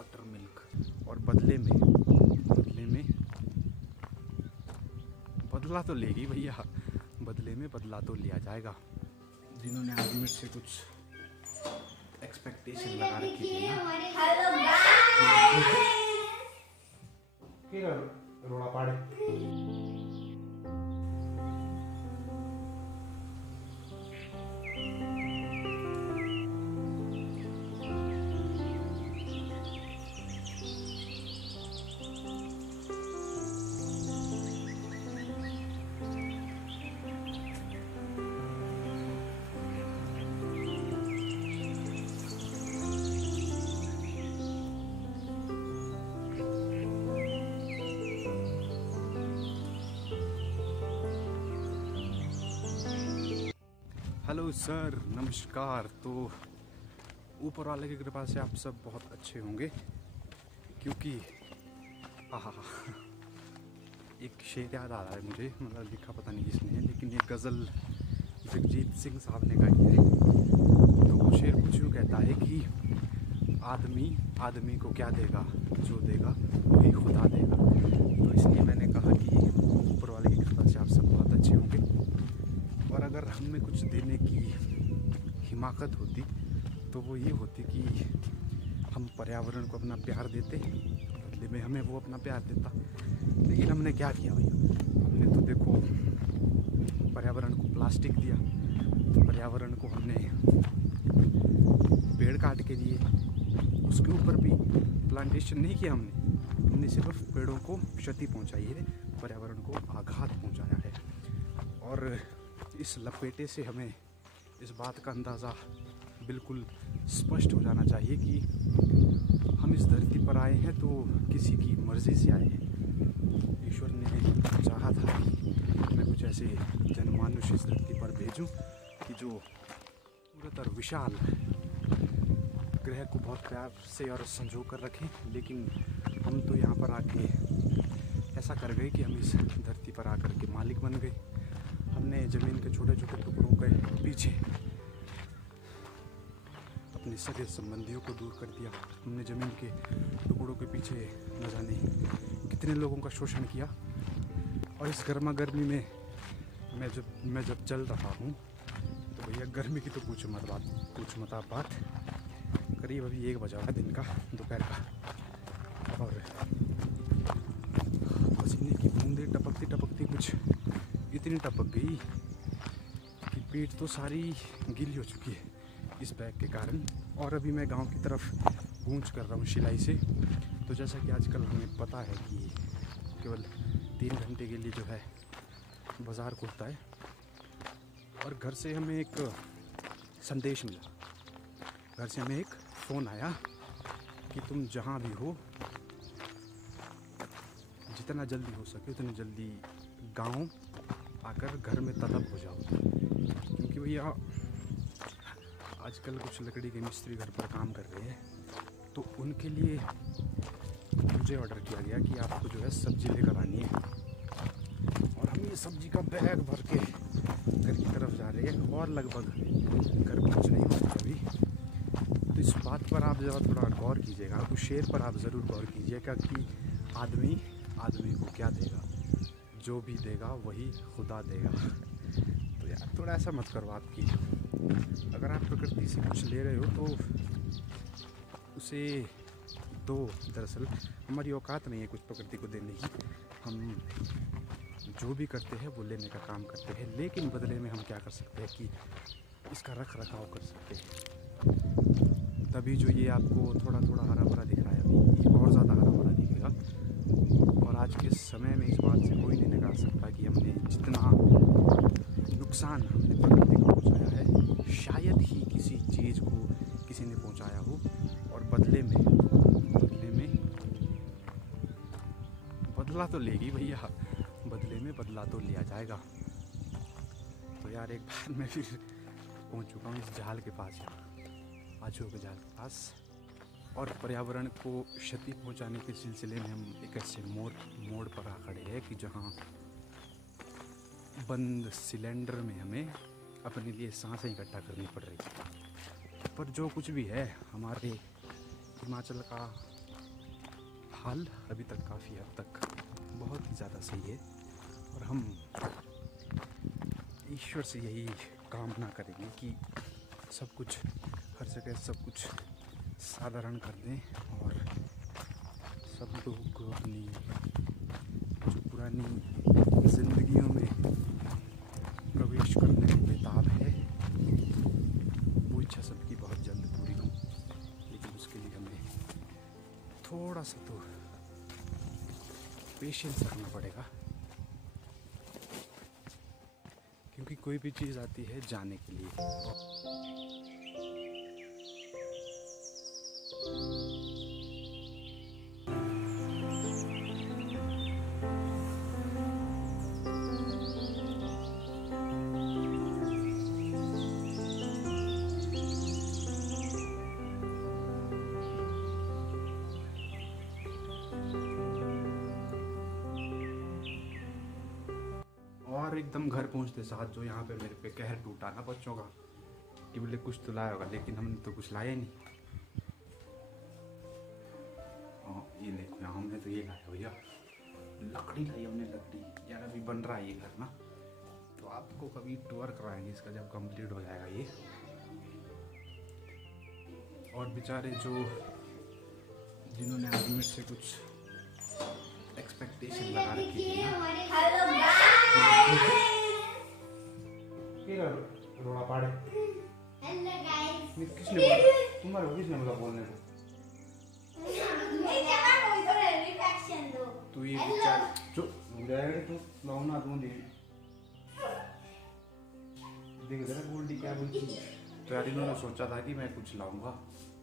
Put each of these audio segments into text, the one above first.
Butter milk, और बदले में बदला तो लेगी भैया, बदले में बदला तो लिया जाएगा। जिन्होंने आज मेरे से कुछ एक्सपेक्टेशन लगा रखी थी ना, रोड़ा पाड़े। हेलो सर, नमस्कार। तो ऊपर वाले की कृपा से आप सब बहुत अच्छे होंगे, क्योंकि एक शेर याद आ रहा है मुझे, मतलब लिखा पता नहीं किसने है, लेकिन ये गज़ल जगजीत सिंह साहब ने गाई है। तो वो शेर कुछ यूँ कहता है कि आदमी को क्या देगा, जो देगा वही खुदा देगा। तो इसलिए मैंने कहा कि ऊपर वाले की कृपा से आप सब बहुत अच्छे होंगे, और अगर हमें कुछ देने की हिमाकत होती तो वो ये होती कि हम पर्यावरण को अपना प्यार देते, बदले में हमें वो अपना प्यार देता। लेकिन हमने क्या किया भैया, हमने तो देखो पर्यावरण को प्लास्टिक दिया, पर्यावरण को हमने पेड़ काट के दिए, उसके ऊपर भी प्लांटेशन नहीं किया हमने सिर्फ पेड़ों को क्षति पहुंचाई है, पर्यावरण को आघात पहुंचाया है। और इस लपेटे से हमें इस बात का अंदाज़ा बिल्कुल स्पष्ट हो जाना चाहिए कि हम इस धरती पर आए हैं तो किसी की मर्ज़ी से आए हैं। ईश्वर ने चाहा था कि मैं कुछ ऐसे जनमानुष इस धरती पर भेजूं कि जो खूबसूरत और विशाल ग्रह को बहुत प्यार से और संजो कर रखें। लेकिन हम तो यहाँ पर आके ऐसा कर गए कि हम इस धरती पर आकर के मालिक बन गए। हमने ज़मीन के छोटे छोटे टुकड़ों के पीछे अपने सगे संबंधियों को दूर कर दिया। हमने ज़मीन के टुकड़ों के पीछे न जाने कितने लोगों का शोषण किया। और इस गर्मा गर्मी में मैं जब चल रहा हूँ तो भैया गर्मी की तो पूछ मत आप बात। करीब अभी 1 बजा है दिन का, दोपहर का, और पसीने की बूंदें टपकती कुछ इतनी टपक गई कि पीठ तो सारी गीली हो चुकी है इस बैग के कारण। और अभी मैं गांव की तरफ कूच कर रहा हूँ शिलाई से। तो जैसा कि आजकल हमें पता है कि केवल 3 घंटे के लिए जो है बाज़ार खुलता है, और घर से हमें एक संदेश मिला, घर से हमें एक फ़ोन आया कि तुम जहाँ भी हो, जितना जल्दी हो सके उतनी जल्दी गांव आकर घर में तलब हो जाओ। क्योंकि भैया आजकल कुछ लकड़ी के मिस्त्री घर पर काम कर रहे हैं, तो उनके लिए मुझे ऑर्डर किया गया कि आपको जो है सब्ज़ी लेकर आनी है। और हम ये सब्ज़ी का बैग भर के घर की तरफ जा रहे हैं, और लगभग घर पहुँचने ही वाले अभी। तो इस बात पर आप ज़रा थोड़ा गौर कीजिएगा, उस शेर पर आप ज़रूर गौर कीजिएगा कि आदमी को क्या देगा, जो भी देगा वही खुदा देगा। तो यार थोड़ा ऐसा मत करो आप कि अगर आप प्रकृति से कुछ ले रहे हो तो उसे दो। दरअसल हमारी औकात नहीं है कुछ प्रकृति को देने की, हम जो भी करते हैं वो लेने का काम करते हैं, लेकिन बदले में हम क्या कर सकते हैं कि इसका रख रखाव कर सकते हैं। तभी जो ये आपको थोड़ा थोड़ा हरा भरा दिख रहा है, अभी ये और ज़्यादा हरा भरा दिखेगा। और आज के समय में इस बात से कोई नहीं निकाल सकता कि हमने जितना नुकसान हमने प्रकृति को पहुँचाया है, शायद ही किसी चीज़ को किसी ने पहुँचाया हो, और बदले में बदला तो लेगी भैया, बदले में बदला तो लिया जाएगा। तो यार एक बार मैं फिर पहुँच चुका हूँ इस जाल के पास, आजू के जाल के पास, और पर्यावरण को क्षति पहुंचाने के सिलसिले में हम एक ऐसे मोड़ पर आ खड़े हैं कि जहां बंद सिलेंडर में हमें अपने लिए सांसें इकट्ठा करनी पड़ रही है। पर जो कुछ भी है, हमारे हिमाचल का हाल अभी तक काफ़ी हद तक बहुत ही ज़्यादा सही है और हम ईश्वर से यही कामना करेंगे कि सब कुछ हर जगह सब कुछ साधारण कर दें और सब लोग अपनी जो पुरानी जिंदगियों में प्रवेश करने में बेताब है वो इच्छा सबकी बहुत जल्द पूरी हो। लेकिन उसके लिए हमें थोड़ा सा तो पेशेंस रखना पड़ेगा, क्योंकि कोई भी चीज़ आती है जाने के लिए। और एकदम घर पहुंचते साथ जो यहाँ पे मेरे पे कहर टूटा ना बच्चों का कि बोले कुछ तो लाया होगा, लेकिन हमने तो कुछ लाया नहीं। ये देखो यहाँ हमने तो ये लाया भैया, लकड़ी लाई हमने, लकड़ी यार। अभी बन रहा है ये घर ना, तो आपको कभी टूर कराएंगे इसका जब कंप्लीट हो जाएगा ये। और बेचारे जो जिन्होंने आदमी से कुछ एक्सपेक्टेशन लगा रखी थी ना, रोड़ा पाड़े किसने बोला तुम्हारे को, किसने बोला बोलने को? तू ये विचार जो तो लाओ ना तू देख जरा गोल्डी क्या बोलती है। तो यार इन्होंने सोचा था कि मैं कुछ लाऊंगा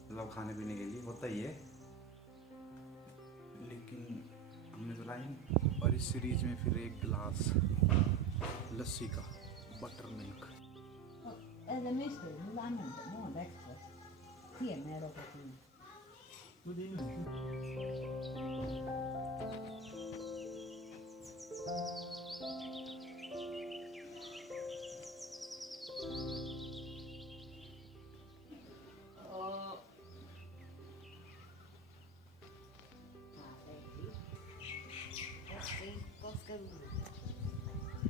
मतलब खाने पीने के लिए, होता ही है, लेकिन हमने तो लाई नहीं। और इस सीरीज में फिर एक गिलास लस्सी का, बटर मिल्क।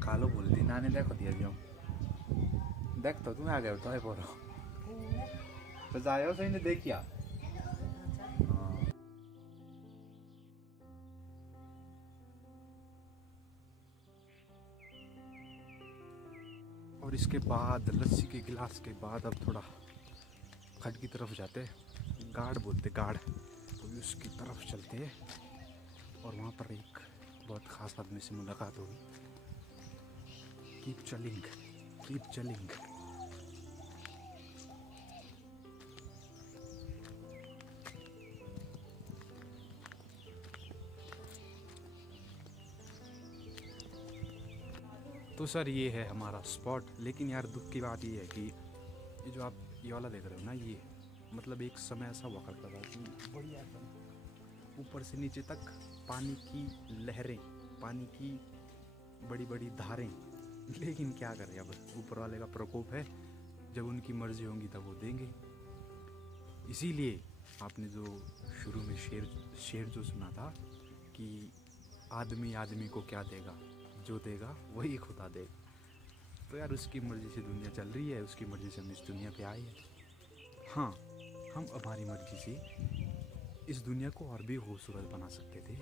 कालो बोलती नानी देखो दिया जो देख तो तुम्हें आ गए तो है बोलो तो जायो सही ने देखिया। और इसके बाद लस्सी के गिलास के बाद अब थोड़ा खड की तरफ जाते, गाड़ बोलते गाड़, तो उसकी तरफ चलते हैं और वहाँ पर एक बहुत खास आदमी से मुलाकात होगी। कीप चलिंग, कीप चलिंग। तो सर ये है हमारा स्पॉट, लेकिन यार दुख की बात ये है कि ये जो आप ये वाला देख रहे हो ना, ये मतलब एक समय ऐसा हुआ करता था कि बढ़िया ऊपर से नीचे तक पानी की लहरें, पानी की बड़ी बड़ी धारें, लेकिन क्या करें अब ऊपर वाले का प्रकोप है, जब उनकी मर्जी होंगी तब वो देंगे। इसीलिए आपने जो शुरू में शेर जो सुना था कि आदमी आदमी को क्या देगा, जो देगा वही खुदा देगा। तो यार उसकी मर्जी से दुनिया चल रही है, उसकी मर्जी से हम इस दुनिया पे आए हैं। हाँ, हम हमारी मर्जी से इस दुनिया को और भी खूबसूरत बना सकते थे,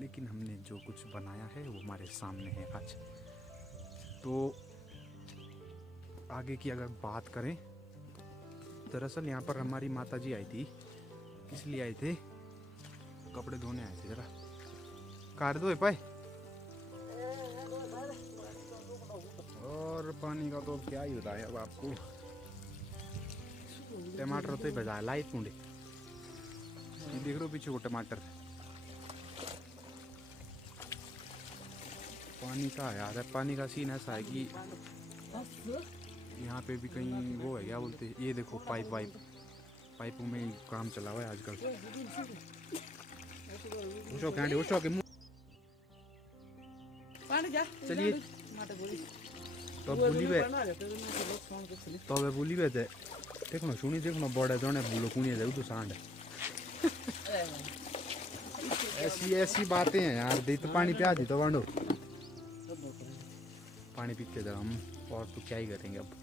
लेकिन हमने जो कुछ बनाया है वो हमारे सामने है आज। तो आगे की अगर बात करें, दरअसल यहाँ पर हमारी माता जी आई थी। किस लिए आए थे? कपड़े धोने आए थे। जरा कार दो पाए। और पानी का तो क्या ही बताया अब आपको, टमाटर तो बजाय लाइट मुंडे, ये देख रहे हो पीछे को टमाटर। पानी का यार है, पानी का सीन ऐसा है कि यहाँ पे भी कहीं वो है, क्या बोलते हैं, ये देखो पाइपों में ही काम चला हुआ है आजकल। चलिए तो भूली थे देखो सुनी देखो बड़े जने भूलो कुणी जाऊ तो सांड ऐसी ऐसी बातें हैं यार। दे तो पानी पिया दी तो वांडो, पानी पीते थे हम, और तो क्या ही करेंगे अब।